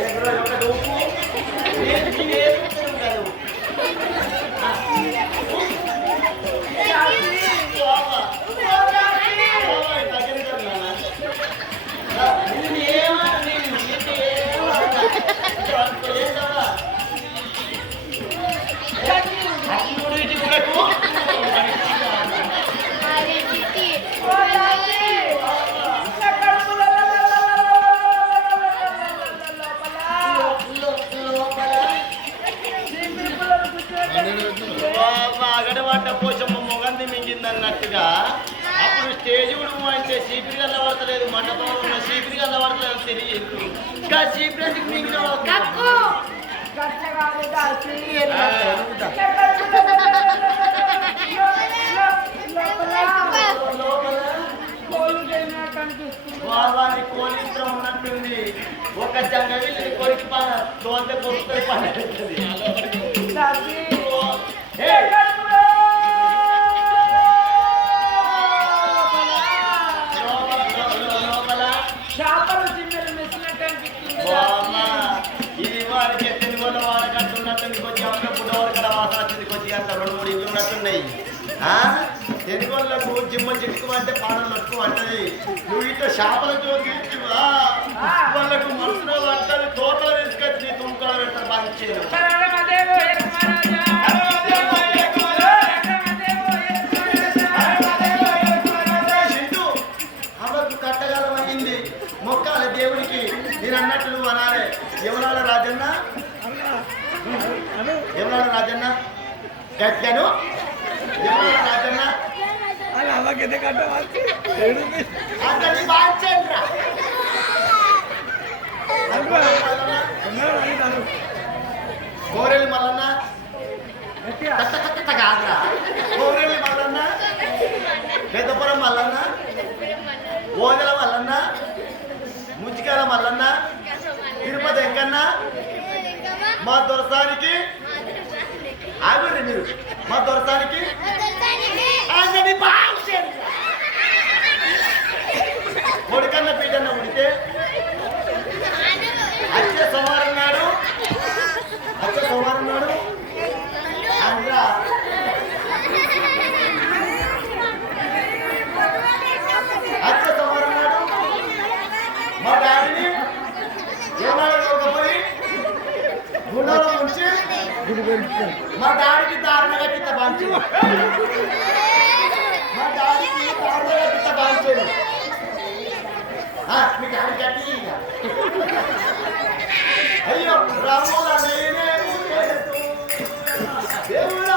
Yeah, right, okay. Poshamma మొగంది మింగిందన్నట్టుగా అప్పుడు stage కూడా అంటే సీపీ అల్లబడతలేదు మండపంలో ఉన్న సీపీ అల్లబడతలేదు తిరిగి ఇంకా సీపీ వారి ఉన్నట్టుంది. ఒక జంగ వీళ్ళని కొరికి పోతే కొడుకు కొడుతుంది పని రెండు మూడు ఇల్లు ఉన్నట్టున్నాయి ఆ? తెలుగు వాళ్ళకు జిమ్మ చిట్టుకు అంటే పాడలు ఎక్కువ అంటది. నువ్వు ఇట్లా చేపల జోకి వాళ్ళకు మనసులో పట్టది తోటలో తీసుకొచ్చి నీ తుంకాలు మొక్కాలి దేవునికి. నేను అన్నట్టు నువ్వు అనాలే. ఎవరాల రాజన్న? ఎవరాల రాజన్న? గట్లను? కోరెలి మల్లన్న? కట్ట కాదురా. కోరెలి మల్లన్న? పెద్దపురం మల్లన్న? ఓదల మల్లన్న? ముచ్చికాల మల్లన్న? తిరుపతి ఎంకన్న మా దొరసానికి ఆగుర్రి మీరు. మా దొరసానికి ఆంజని బాధ్యండ్రా కొడుకన్న పీటన్న ఉడితే అచ్చే సోమవారం నాడు అచ్చే సోమవారం నాడు ఆంధ్రా. అచ్చే సోమవారం నాడు మా డాడీని ఏమన్నా పోయి గుండెలో మా డాడీకి దారుణంగా కింద పంచి మా డాడీకి దారుణంగా కింద పంచారు మీ డాడీ కట్టి. అయ్యో రాముల చేతు దేవుడా.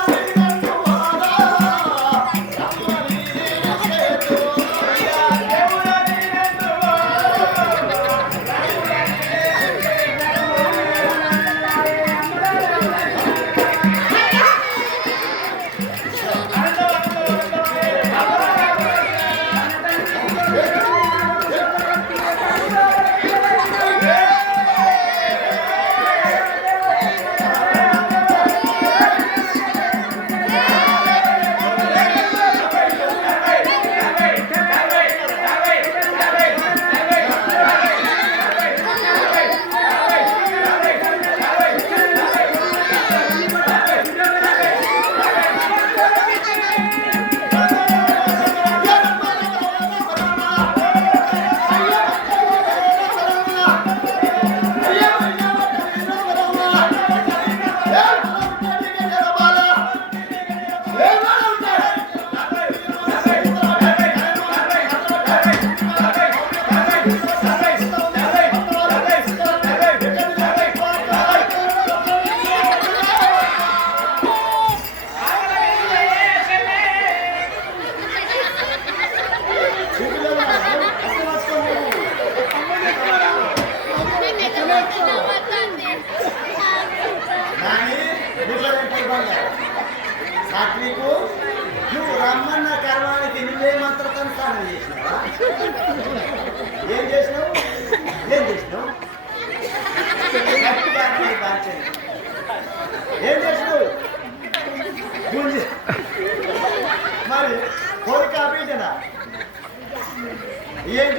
సాత్వికు నువ్వు రమ్మన్న కర్మానికి నువ్వే మంత్రతం స్నానం చేసినావా? ఏం చేసినావు? ఏం చేసినావు? ఏం చేసినావు? మరి కోరిక ఆపించనా ఏం